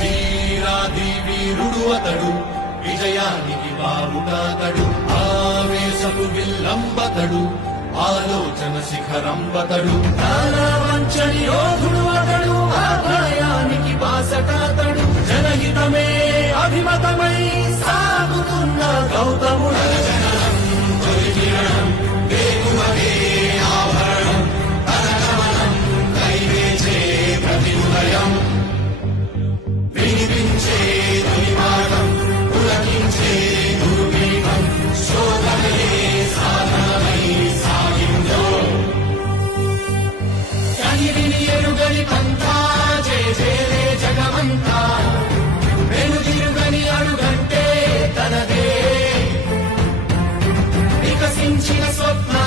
వీరాది వీరుడు అతడు విజయానికి బావుటాతడు ఆవేశపు విల్లంబతడు ఆలోచన శిఖరంబతడు. వంచని యోధుడు అతడు ఆదాయానికి బాసటాతడు జనహితమే అభిమతమై సాగుతున్న గౌతమ జగమంతా వెనుదిరుగని అడుగంటే తనదే. వికసించిన స్వప్నాలే